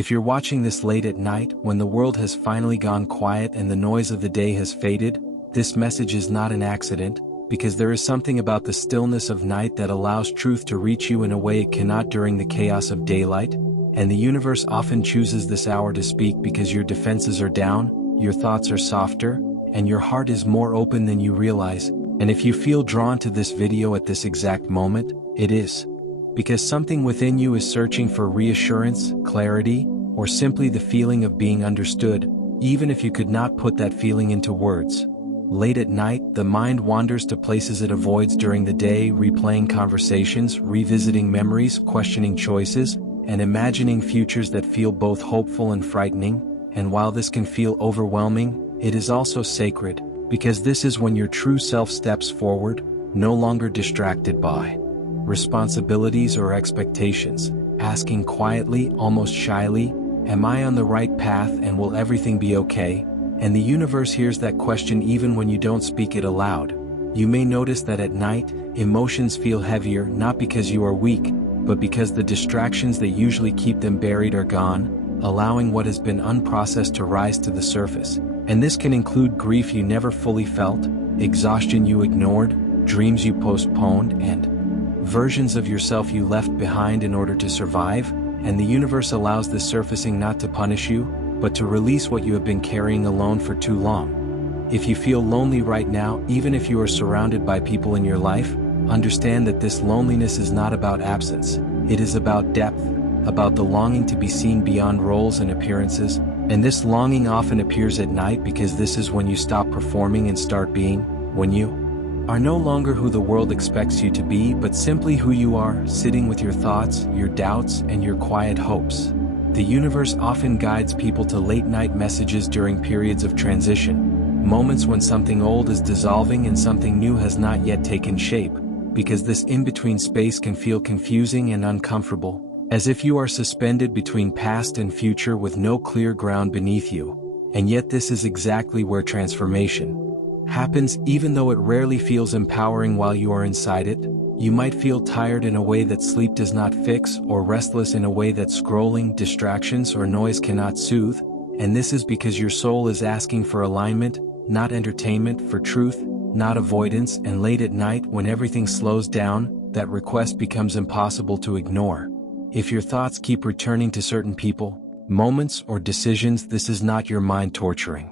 If you're watching this late at night, when the world has finally gone quiet and the noise of the day has faded, this message is not an accident, because there is something about the stillness of night that allows truth to reach you in a way it cannot during the chaos of daylight, and the universe often chooses this hour to speak because your defenses are down, your thoughts are softer, and your heart is more open than you realize. And if you feel drawn to this video at this exact moment, it is because something within you is searching for reassurance, clarity, or simply the feeling of being understood, even if you could not put that feeling into words. Late at night, the mind wanders to places it avoids during the day, replaying conversations, revisiting memories, questioning choices, and imagining futures that feel both hopeful and frightening. And while this can feel overwhelming, it is also sacred, because this is when your true self steps forward, no longer distracted by responsibilities or expectations, asking quietly, almost shyly, "Am I on the right path and will everything be okay?" And the universe hears that question even when you don't speak it aloud. You may notice that at night, emotions feel heavier not because you are weak, but because the distractions that usually keep them buried are gone, allowing what has been unprocessed to rise to the surface. And this can include grief you never fully felt, exhaustion you ignored, dreams you postponed, and versions of yourself you left behind in order to survive. And the universe allows this surfacing not to punish you, but to release what you have been carrying alone for too long. If you feel lonely right now, even if you are surrounded by people in your life, understand that this loneliness is not about absence. It is about depth, about the longing to be seen beyond roles and appearances. And this longing often appears at night because this is when you stop performing and start being, when you are no longer who the world expects you to be, but simply who you are, sitting with your thoughts, your doubts, and your quiet hopes. The universe often guides people to late-night messages during periods of transition, moments when something old is dissolving and something new has not yet taken shape, because this in-between space can feel confusing and uncomfortable, as if you are suspended between past and future with no clear ground beneath you. And yet this is exactly where transformation happens, even though it rarely feels empowering while you are inside it. You might feel tired in a way that sleep does not fix, or restless in a way that scrolling, distractions, or noise cannot soothe, and this is because your soul is asking for alignment, not entertainment, for truth, not avoidance. And late at night, when everything slows down, that request becomes impossible to ignore. If your thoughts keep returning to certain people, moments, or decisions, this is not your mind torturing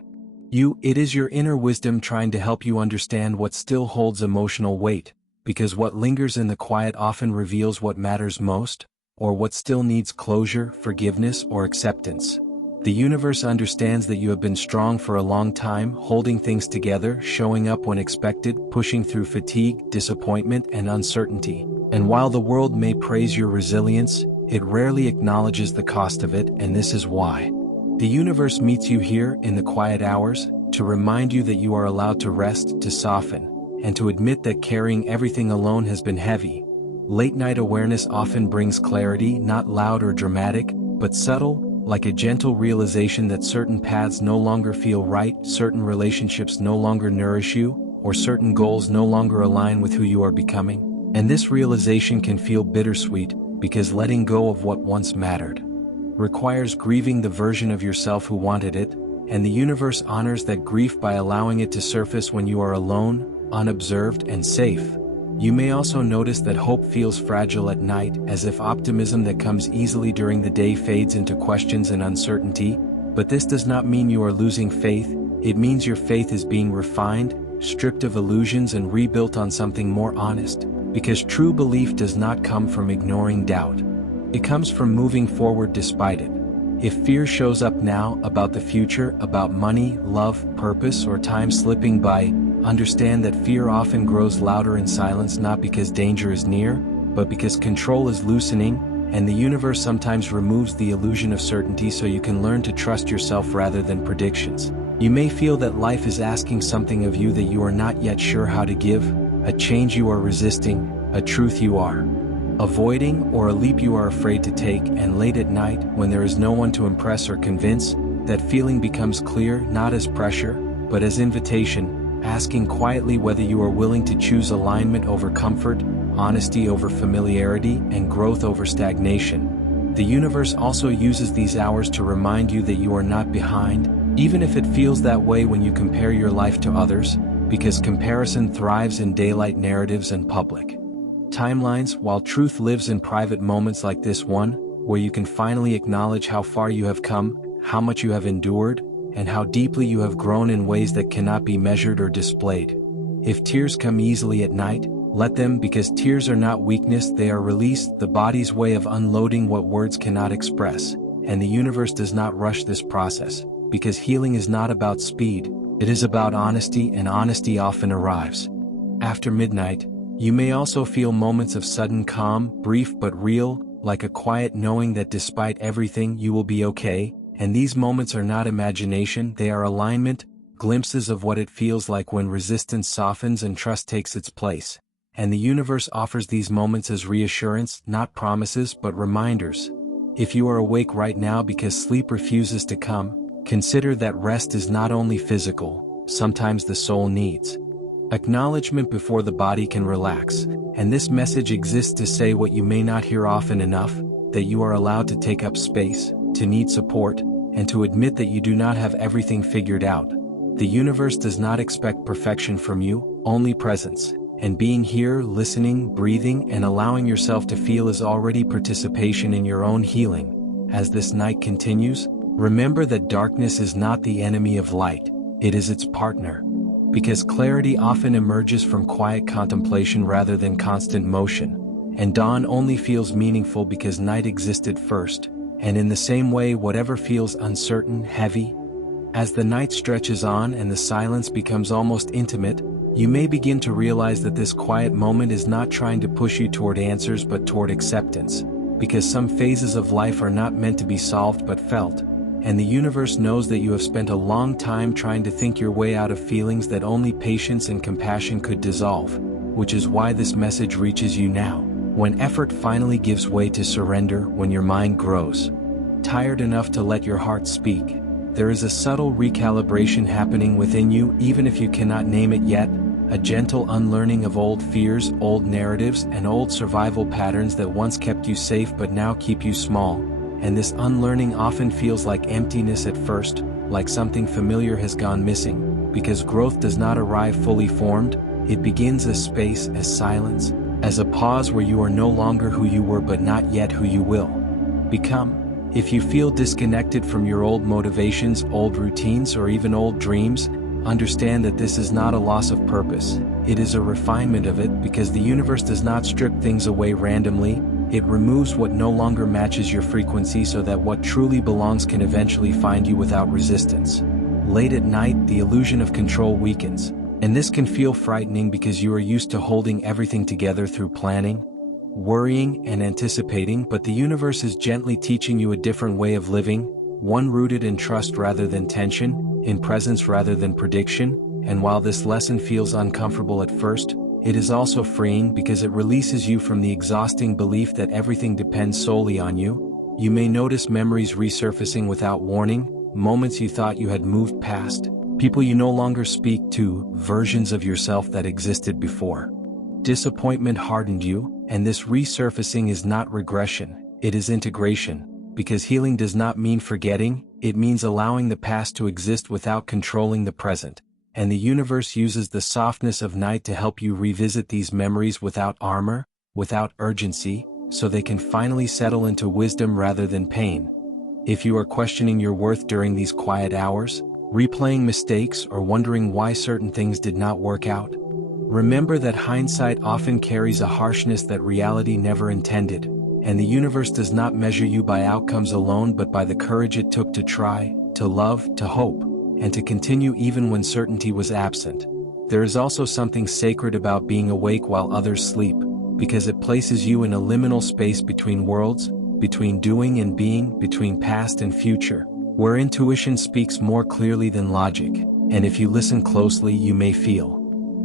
you, it is your inner wisdom trying to help you understand what still holds emotional weight. Because what lingers in the quiet often reveals what matters most, or what still needs closure, forgiveness, or acceptance. The universe understands that you have been strong for a long time, holding things together, showing up when expected, pushing through fatigue, disappointment, and uncertainty. And while the world may praise your resilience, it rarely acknowledges the cost of it, and this is why. The universe meets you here, in the quiet hours, to remind you that you are allowed to rest, to soften, and to admit that carrying everything alone has been heavy. Late-night awareness often brings clarity, not loud or dramatic, but subtle, like a gentle realization that certain paths no longer feel right, certain relationships no longer nourish you, or certain goals no longer align with who you are becoming. And this realization can feel bittersweet, because letting go of what once mattered requires grieving the version of yourself who wanted it, and the universe honors that grief by allowing it to surface when you are alone, unobserved, and safe. You may also notice that hope feels fragile at night, as if optimism that comes easily during the day fades into questions and uncertainty. But this does not mean you are losing faith, it means your faith is being refined, stripped of illusions, and rebuilt on something more honest. Because true belief does not come from ignoring doubt. It comes from moving forward despite it. If fear shows up now, about the future, about money, love, purpose, or time slipping by, understand that fear often grows louder in silence, not because danger is near, but because control is loosening, and the universe sometimes removes the illusion of certainty so you can learn to trust yourself rather than predictions. You may feel that life is asking something of you that you are not yet sure how to give, a change you are resisting, a truth you are avoiding, or a leap you are afraid to take. And late at night, when there is no one to impress or convince, that feeling becomes clear, not as pressure, but as invitation, asking quietly whether you are willing to choose alignment over comfort, honesty over familiarity, and growth over stagnation. The universe also uses these hours to remind you that you are not behind, even if it feels that way when you compare your life to others, because comparison thrives in daylight narratives and public timelines, while truth lives in private moments like this one, where you can finally acknowledge how far you have come, how much you have endured, and how deeply you have grown in ways that cannot be measured or displayed. If tears come easily at night, let them, because tears are not weakness, they are release, the body's way of unloading what words cannot express, and the universe does not rush this process, because healing is not about speed, it is about honesty, and honesty often arrives after midnight. You may also feel moments of sudden calm, brief but real, like a quiet knowing that despite everything you will be okay, and these moments are not imagination, they are alignment, glimpses of what it feels like when resistance softens and trust takes its place. And the universe offers these moments as reassurance, not promises but reminders. If you are awake right now because sleep refuses to come, consider that rest is not only physical, sometimes the soul needs acknowledgement before the body can relax, and this message exists to say what you may not hear often enough, that you are allowed to take up space, to need support, and to admit that you do not have everything figured out. The universe does not expect perfection from you, only presence, and being here, listening, breathing, and allowing yourself to feel is already participation in your own healing. As this night continues, remember that darkness is not the enemy of light, it is its partner. Because clarity often emerges from quiet contemplation rather than constant motion, and dawn only feels meaningful because night existed first, and in the same way whatever feels uncertain, heavy, as the night stretches on and the silence becomes almost intimate, you may begin to realize that this quiet moment is not trying to push you toward answers but toward acceptance, because some phases of life are not meant to be solved but felt. And the universe knows that you have spent a long time trying to think your way out of feelings that only patience and compassion could dissolve, which is why this message reaches you now, when effort finally gives way to surrender, when your mind grows tired enough to let your heart speak. There is a subtle recalibration happening within you, even if you cannot name it yet, a gentle unlearning of old fears, old narratives, and old survival patterns that once kept you safe but now keep you small. And this unlearning often feels like emptiness at first, like something familiar has gone missing, because growth does not arrive fully formed, it begins as space, as silence, as a pause where you are no longer who you were but not yet who you will become. If you feel disconnected from your old motivations, old routines, or even old dreams, understand that this is not a loss of purpose, it is a refinement of it, because the universe does not strip things away randomly. It removes what no longer matches your frequency so that what truly belongs can eventually find you without resistance. Late at night, the illusion of control weakens, and this can feel frightening because you are used to holding everything together through planning, worrying, and anticipating, but the universe is gently teaching you a different way of living, one rooted in trust rather than tension, in presence rather than prediction, and while this lesson feels uncomfortable at first, it is also freeing because it releases you from the exhausting belief that everything depends solely on you. You may notice memories resurfacing without warning, moments you thought you had moved past, people you no longer speak to, versions of yourself that existed before. Disappointment hardened you, and this resurfacing is not regression, it is integration, because healing does not mean forgetting, it means allowing the past to exist without controlling the present. And the universe uses the softness of night to help you revisit these memories without armor, without urgency, so they can finally settle into wisdom rather than pain. If you are questioning your worth during these quiet hours, replaying mistakes, or wondering why certain things did not work out, remember that hindsight often carries a harshness that reality never intended, and the universe does not measure you by outcomes alone but by the courage it took to try, to love, to hope, and to continue even when certainty was absent. There is also something sacred about being awake while others sleep, because it places you in a liminal space between worlds, between doing and being, between past and future, where intuition speaks more clearly than logic, and if you listen closely you may feel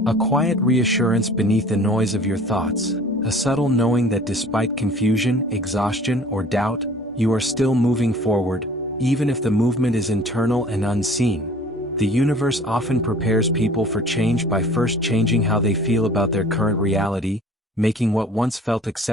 a quiet reassurance beneath the noise of your thoughts, a subtle knowing that despite confusion, exhaustion, or doubt, you are still moving forward, even if the movement is internal and unseen. The universe often prepares people for change by first changing how they feel about their current reality, making what once felt acceptable